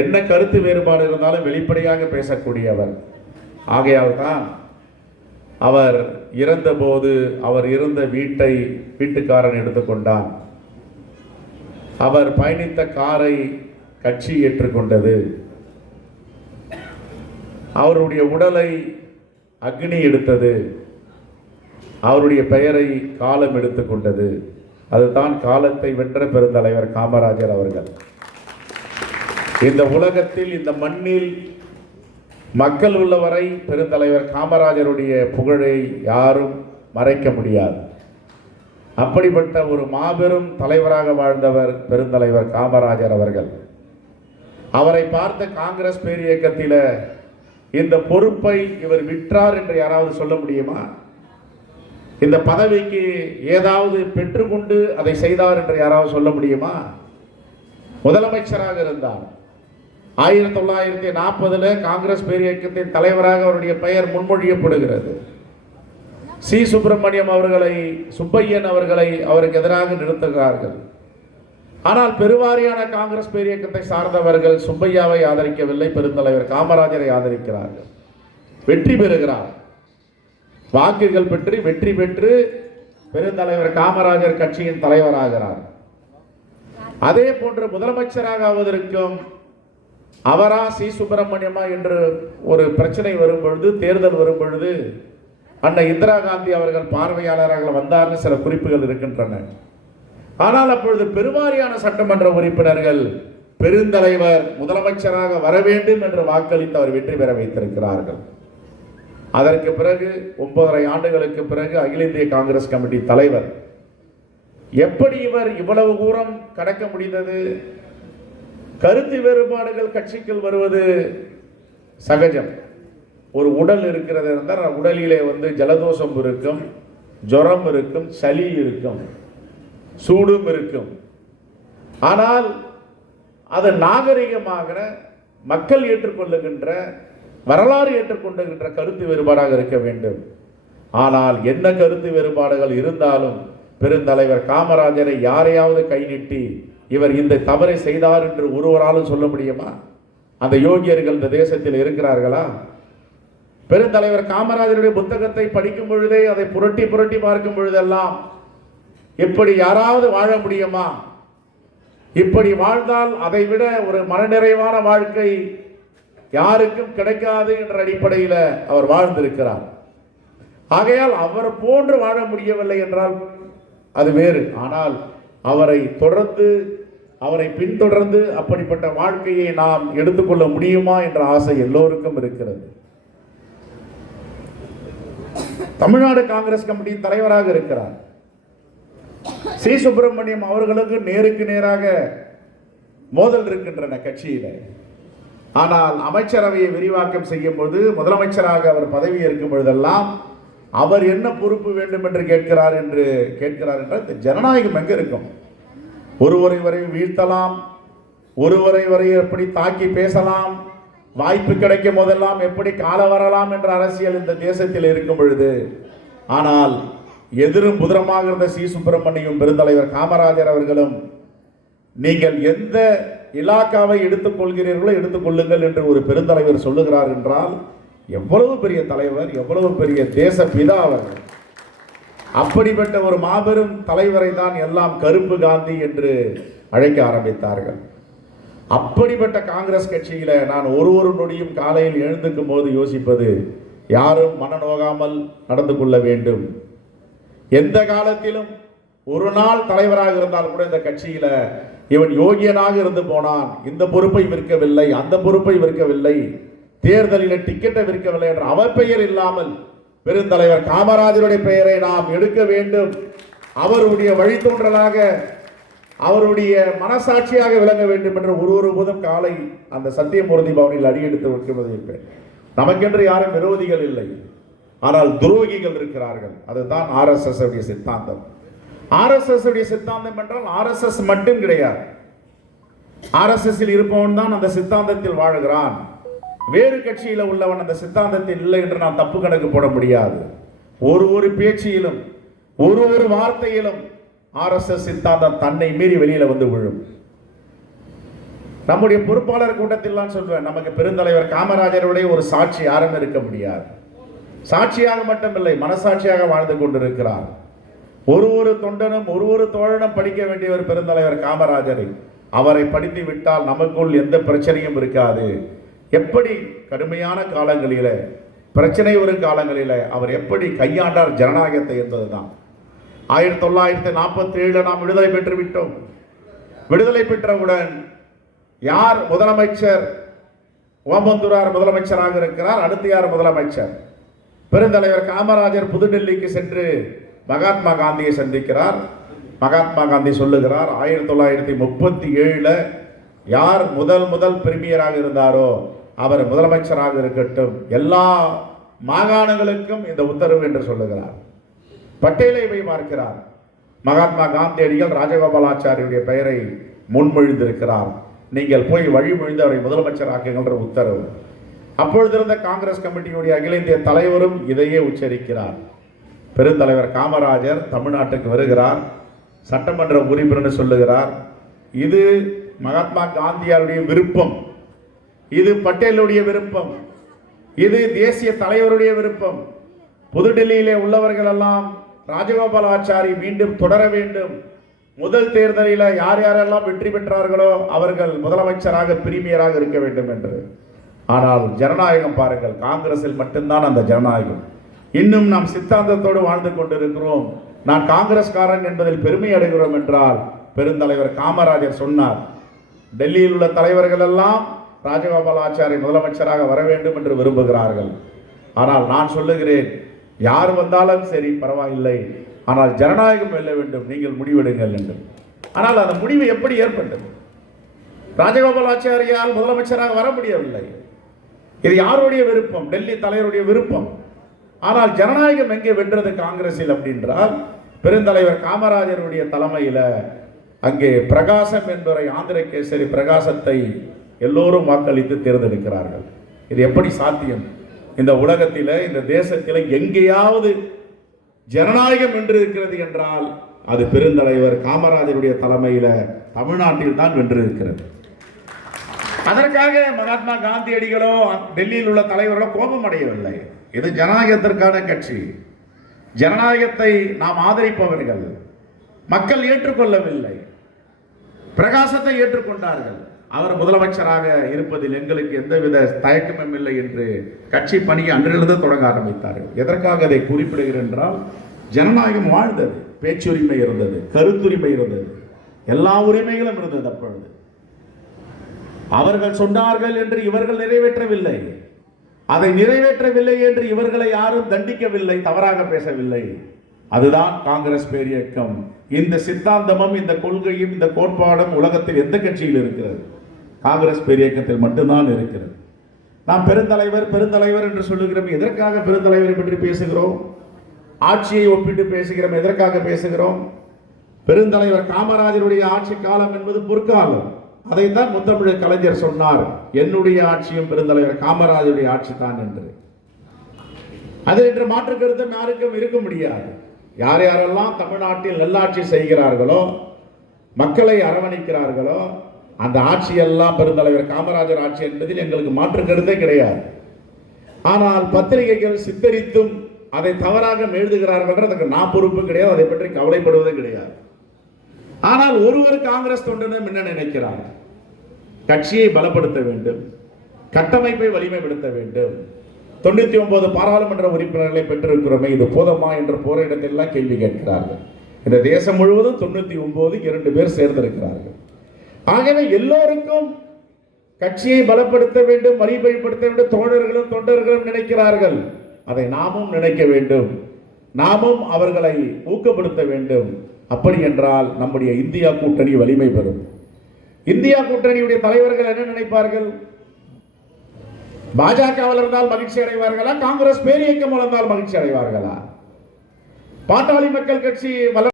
என்ன கருத்து வேறுபாடு இருந்தாலும் வெளிப்படையாக பேசக்கூடியவர். ஆகையால் தான் அவர் இறந்தபோது அவர் இருந்த வீட்டுக்காரன் எடுத்துக்கொண்டான். அவர் பயணித்த காரை கட்சி ஏற்றுக்கொண்டது. அவருடைய உடலை அக்னி எடுத்தது. அவருடைய பெயரை காலம் எடுத்துக்கொண்டது. அதுதான் காலத்தை வென்ற பெருந்தலைவர் காமராஜர் அவர்கள். இந்த உலகத்தில், இந்த மண்ணில் மக்கள் உள்ளவரை பெருந்தலைவர் காமராஜருடைய புகழை யாரும் மறைக்க முடியாது. அப்படிப்பட்ட ஒரு மாபெரும் தலைவராக வாழ்ந்தவர் பெருந்தலைவர் காமராஜர் அவர்கள். அவரை பார்த்த காங்கிரஸ் பேரியக்கத்தில் இந்த பொறுப்பை இவர் விற்றார் என்று யாராவது சொல்ல முடியுமா? இந்த பதவிக்கு ஏதாவது பெற்றுக்கொண்டு அதை செய்தார் என்று யாராவது சொல்ல முடியுமா? முதலமைச்சராக இருந்தார். 1940 காங்கிரஸ் பேரியக்கத்தின் தலைவராக அவருடைய பெயர் முன்மொழியப்படுகிறது. சி சுப்பிரமணியம் அவர்களை, சுப்பையன் அவர்களை அவருக்கு எதிராக நிறுத்துகிறார்கள். ஆனால் பெருவாரியான காங்கிரஸ் பேரியக்கத்தை சார்ந்தவர்கள் சுப்பையாவை ஆதரிக்கவில்லை, பெருந்தலைவர் காமராஜரை ஆதரிக்கிறார்கள். வெற்றி பெறுகிறார். வாக்குகள் பெற்று வெற்றி பெற்று பெருந்தலைவர் காமராஜர் கட்சியின் தலைவராகிறார். அதே போன்று முதலமைச்சராக ஆவதற்கும் அவரா சி சுப்பிரமணியமா என்று ஒரு பிரச்சனை வரும் பொழுது, தேர்தல் வரும் பொழுது அன்னை இந்திரா காந்தி அவர்கள் பார்வையாளராக வந்தார்னு சில குறிப்புகள் இருக்கின்றன. ஆனால் அப்பொழுது பெருவாரியான சட்டமன்ற உறுப்பினர்கள் பெருந்தலைவர் முதலமைச்சராக வர வேண்டும் என்று வாக்களித்து அவர் வெற்றி பெற வைத்திருக்கிறார்கள். அதற்கு பிறகு 9.5 ஆண்டுகளுக்கு பிறகு அகில இந்திய காங்கிரஸ் கமிட்டி தலைவர். எப்படி இவர் இவ்வளவு தூரம் கடக்க முடிந்தது? கருத்து வேறுபாடுகள் கட்சிக்குள் வருவது சகஜம். ஒரு உடல் இருக்கிறது இருந்தால் உடலிலே ஜலதோஷம் இருக்கும், ஜுரம் இருக்கும், சளி இருக்கும், சூடும் இருக்கும். ஆனால் அது நாகரிகமாக மக்கள் ஏற்றுக்கொள்ளுகின்ற, வரலாறு ஏற்றுக்கொண்டுகின்ற கருத்து வேறுபாடாக இருக்க வேண்டும். ஆனால் என்ன கருத்து வேறுபாடுகள் இருந்தாலும் பெருந்தலைவர் காமராஜரை யாரையாவது கை நீட்டி இவர் இந்த தவறை செய்தார் என்று ஒருவராலும் சொல்ல முடியுமா? அந்த யோகியர்கள் இந்த தேசத்தில் இருக்கிறார்களா? பெருந்தலைவர் காமராஜருடைய புத்தகத்தை படிக்கும் பொழுதே, அதை புரட்டி புரட்டி பார்க்கும் பொழுதெல்லாம் இப்படி யாராவது வாழ முடியுமா? இப்படி வாழ்ந்தால் அதை விட ஒரு மனநிறைவான வாழ்க்கை யாருக்கும் கிடைக்காது என்ற அடிப்படையில் அவர் வாழ்ந்திருக்கிறார். ஆகையால் அவர் போன்று வாழ முடியவில்லை என்றால் அது வேறு. ஆனால் அவரை தொடர்ந்து, அவரை பின்தொடர்ந்து அப்படிப்பட்ட வாழ்க்கையை நாம் எடுத்துக்கொள்ள முடியுமா என்ற ஆசை எல்லோருக்கும் இருக்கிறது. தமிழ்நாடு காங்கிரஸ் கமிட்டியின் தலைவராக இருக்கிறார். சி சுப்பிரமணியம் அவர்களுக்கு நேருக்கு நேராக மோதல் இருக்கின்றன கட்சியில. ஆனால் அமைச்சரவையை விரிவாக்கம் செய்யும் போது, முதலமைச்சராக அவர் பதவி ஏற்கும் பொழுதெல்லாம் அவர் என்ன பொறுப்பு வேண்டும் என்று கேட்கிறார் என்ற ஜனநாயகம் எங்க இருக்கும்? ஒருவரை வரை வீழ்த்தலாம், ஒருவரை வரை எப்படி தாக்கி பேசலாம், வாய்ப்பு கிடைக்கும் போதெல்லாம் எப்படி கால வரலாம் என்ற அரசியல் இந்த தேசத்தில் இருக்கும் பொழுது, ஆனால் எதிரும் புதிரமாக இருந்த சி சுப்பிரமணியம் பெருந்தலைவர் காமராஜர் அவர்களும் நீங்கள் எந்த இலாக்காவை எடுத்துக்கொள்கிறீர்களோ எடுத்துக்கொள்ளுங்கள் என்று ஒரு பெருந்தலைவர் சொல்லுகிறார் என்றால் எவ்வளவு பெரிய தலைவர், எவ்வளவு பெரிய தேச பிதா அவர்கள். அப்படிப்பட்ட ஒரு மாபெரும் தலைவரை தான் எல்லாம் கருப்பு காந்தி என்று அழைக்க ஆரம்பித்தார்கள். அப்படிப்பட்ட காங்கிரஸ் கட்சியில நான் ஒரு நொடியும் காலையில் எழுந்துக்கும் போது யோசிப்பது, யாரும் மனநோகாமல் நடந்து கொள்ள வேண்டும். எந்த காலத்திலும் ஒரு நாள் தலைவராக இருந்தால் கூட இந்த கட்சியில இவன் யோகியனாக இருந்து போனான், இந்த பொறுப்பை விற்கவில்லை, அந்த பொறுப்பை விற்கவில்லை, தேர்தலில் டிக்கெட்டை விற்கவில்லை என்ற அவப்பெயர் இல்லாமல் பெருந்தலைவர் காமராஜருடைய பெயரை நாம் எடுக்க வேண்டும். அவருடைய வழித்தோன்றலாக, அவருடைய மனசாட்சியாக விளங்க வேண்டும் என்று ஒரு போதும் காலை அந்த சத்தியமூர்த்தி பவனில் அடியெடுத்து வைக்கிறது. நமக்கென்று யாரும் விரோதிகள் இல்லை, ஆனால் துரோகிகள் இருக்கிறார்கள். அதுதான் ஆர்எஸ்எஸ் உடைய சித்தாந்தம். ஆர்எஸ்எஸ் உடைய சித்தாந்தம் என்றால் ஆர்எஸ்எஸ் மட்டும் கிடையாது. ஆர்எஸ்எஸ் இருப்பவன் தான் அந்த சித்தாந்தத்தில் வாழ்கிறான். வேறு கட்சியில் உள்ளவன் அந்த சித்தாந்தத்தில் இல்லை என்று நான் தப்பு கணக்கு போட முடியாது. ஒரு பேச்சிலும் ஒரு வார்த்தையிலும் ஆர்எஸ்எஸ் சித்தாந்தம் தன்னை மீறி வெளியில வந்து விழும். நம்முடைய பொறுப்பாளர் கூட்டத்தில் தான் சொல்வேன், நமக்கு பெருந்தலைவர் காமராஜருடைய ஒரு சாட்சி யாரும் இருக்க முடியாது. சாட்சியாக மட்டுமில்லை, மனசாட்சியாக வாழ்ந்து கொண்டிருக்கிறார். ஒரு தொண்டனும் ஒரு தோழனும் படிக்க வேண்டிய ஒரு பெருந்தலைவர் காமராஜரை, அவரை படித்து விட்டால் நமக்குள் எந்த பிரச்சனையும் இருக்காது. எப்படி கடுமையான காலங்களில, பிரச்சனை வரும் காலங்களில அவர் எப்படி கையாண்டார் ஜனநாயகத்தை என்பதுதான். 1947 நாம் விடுதலை பெற்று விட்டோம். விடுதலை பெற்றவுடன் யார் முதலமைச்சர்? ஓமந்தூரார் முதலமைச்சராக இருக்கிறார். அடுத்து யார் முதலமைச்சர்? பெருந்தலைவர் காமராஜர் புதுடெல்லிக்கு சென்று மகாத்மா காந்தியை சந்திக்கிறார். மகாத்மா காந்தி சொல்லுகிறார், 1937 யார் முதல் பிரீமியராக இருந்தாரோ அவர் முதலமைச்சராக இருக்கட்டும், எல்லா மாகாணங்களுக்கும் இந்த உத்தரவு என்று சொல்லுகிறார். பட்டேலை போய் பார்க்கிறார். மகாத்மா காந்தியடிகள் ராஜகோபாலாச்சாரியுடைய பெயரை முன்மொழிந்திருக்கிறார். நீங்கள் போய் வழிமொழிந்து அவரை முதலமைச்சராக்குகின்ற உத்தரவு. அப்பொழுது இருந்த காங்கிரஸ் கமிட்டியுடைய அகில இந்திய தலைவரும் இதையே உச்சரிக்கிறார். பெருந்தலைவர் காமராஜர் தமிழ்நாட்டுக்கு வருகிறார், சட்டமன்ற உறுப்பினர் சொல்லுகிறார், இது மகாத்மா காந்தியாருடைய விருப்பம், இது பட்டேலுடைய விருப்பம், இது தேசிய தலைவருடைய விருப்பம். புதுடெல்லியிலே உள்ளவர்கள் எல்லாம் ராஜகோபாலாச்சாரி மீண்டும் தொடர வேண்டும். முதல் தேர்தலில் யாரெல்லாம் வெற்றி பெற்றார்களோ அவர்கள் முதலமைச்சராக பிரீமியராக இருக்க வேண்டும் என்று. ஆனால் ஜனநாயகம் பாருங்கள், காங்கிரஸில் மட்டும்தான் அந்த ஜனநாயகம். இன்னும் நாம் சித்தாந்தத்தோடு வாழ்ந்து கொண்டிருக்கிறோம். நான் காங்கிரஸ்காரன் என்பதில் பெருமை அடைகிறோம் என்றால் பெருந்தலைவர் காமராஜர் சொன்னார், டெல்லியில் உள்ள தலைவர்கள் எல்லாம் ராஜகோபாலாச்சாரி முதலமைச்சராக வர வேண்டும் என்று விரும்புகிறார்கள். ஆனால் நான் சொல்லுகிறேன், யார் வந்தாலும் சரி பரவாயில்லை, ஆனால் ஜனநாயகம் வெல்ல வேண்டும், நீங்கள் முடிவெடுங்கள் என்று. ஆனால் அந்த முடிவு எப்படி ஏற்பட்டது? ராஜகோபாலாச்சாரியால் முதலமைச்சராக வர முடியவில்லை. இது யாருடைய விருப்பம்? டெல்லி தலைவருடைய விருப்பம். ஆனால் ஜனநாயகம் எங்கே வென்றது காங்கிரஸில் அப்படின்றால், பெருந்தலைவர் காமராஜருடைய தலைமையில் அங்கே பிரகாசம் என்பவரை, ஆந்திர கேசரி பிரகாசத்தை எல்லோரும் வாக்களித்து தேர்ந்தெடுக்கிறார்கள். இது எப்படி சாத்தியம்? இந்த உலகத்தில், இந்த தேசத்தில் எங்கேயாவது ஜனநாயகம் வென்று இருக்கிறது என்றால் அது பெருந்தலைவர் காமராஜருடைய தலைமையில் தமிழ்நாட்டில் தான் வென்று இருக்கிறது. அதற்காக மகாத்மா காந்தியடிகளோ டெல்லியில் உள்ள தலைவர்களோ கோபம் அடையவில்லை. இது ஜனநாயகத்திற்கான கட்சி. ஜனநாயகத்தை நாம் ஆதரிப்பவர்கள். மக்கள் ஏற்றுக்கொள்ளவில்லை, பிரகாசத்தை ஏற்றுக்கொண்டார்கள். அவர் முதலமைச்சராக இருப்பதில் எங்களுக்கு எந்தவித தயக்கமும் இல்லை என்று கட்சி பணியை அன்றிலிருந்து தொடங்க ஆரம்பித்தார்கள். எதற்காக அதை குறிப்பிடுகிறேன் என்றால், ஜனநாயகம் வாழ்ந்தது, பேச்சுரிமை இருந்தது, கருத்துரிமை இருந்தது, எல்லா உரிமைகளும் இருந்தது. அப்பொழுது அவர்கள் சொன்னார்கள் என்று இவர்கள் நிறைவேற்றவில்லை, அதை நிறைவேற்றவில்லை என்று இவர்களை யாரும் தண்டிக்கவில்லை, தவறாக பேசவில்லை. அதுதான் காங்கிரஸ் பேரியக்கம். இந்த சித்தாந்தமும் இந்த கொள்கையும் இந்த கோட்பாடும் உலகத்தில் எந்த கட்சியில் இருக்கிறது? காங்கிரஸ் பேரியக்கத்தில் மட்டும்தான் இருக்கிறது. நாம் பெருந்தலைவர் என்று சொல்லுகிறோம். எதற்காக பெருந்தலைவரை பற்றி பேசுகிறோம்? ஆட்சியை ஒப்பிட்டு பேசுகிறோம். எதற்காக பேசுகிறோம்? பெருந்தலைவர் காமராஜருடைய ஆட்சி காலம் என்பது பொற்காலம். அதைத்தான் முத்தமிழர் கலைஞர் சொன்னார், என்னுடைய ஆட்சியும் பெருந்தலைவர் காமராஜருடைய ஆட்சி தான் என்று. அது என்று மாற்று கருத்தும் யாருக்கும் இருக்க முடியாது. யாரெல்லாம் தமிழ்நாட்டில் நல்லாட்சி செய்கிறார்களோ, மக்களை அரவணைக்கிறார்களோ, அந்த ஆட்சியெல்லாம் பெருந்தலைவர் காமராஜர் ஆட்சி என்பதில் எங்களுக்கு மாற்று கருத்தே கிடையாது. ஆனால் பத்திரிகைகள் சித்தரித்தும் அதை தவறாக எழுதுகிறார்கள், அதுக்கு நான் பொறுப்பு கிடையாது, அதை பற்றி கவலைப்படுவதே கிடையாது. ஆனால் ஒருவர் காங்கிரஸ் தொண்டனும் என்ன நினைக்கிறார்? கட்சியை பலப்படுத்த வேண்டும், கட்டமைப்பை வலிமைப்படுத்த வேண்டும். 99 பாராளுமன்ற உறுப்பினர்களை பெற்றிருக்கிறோமே, இது போதமா என்ற போராட்டத்திலாம் கேள்வி கேட்கிறார்கள். இந்த தேசம் முழுவதும் 99 2 பேர் சேர்ந்திருக்கிறார்கள். ஆகவே எல்லோருக்கும் கட்சியை பலப்படுத்த வேண்டும், வலிமைப்படுத்த வேண்டும், தோழர்களும் தொண்டர்களும் நினைக்கிறார்கள். அதை நாமும் நினைக்க வேண்டும், நாமும் அவர்களை ஊக்கப்படுத்த வேண்டும். அப்படி என்றால் நம்முடைய இந்தியா கூட்டணி வலிமை பெறும். இந்தியா கூட்டணியுடைய தலைவர்கள் என்ன நினைப்பார்கள்? பாஜக வளர்ந்தால் மகிழ்ச்சி அடைவார்களா? காங்கிரஸ் பேரியக்கம் வளர்ந்தால் மகிழ்ச்சி அடைவார்களா? பாட்டாளி மக்கள் கட்சி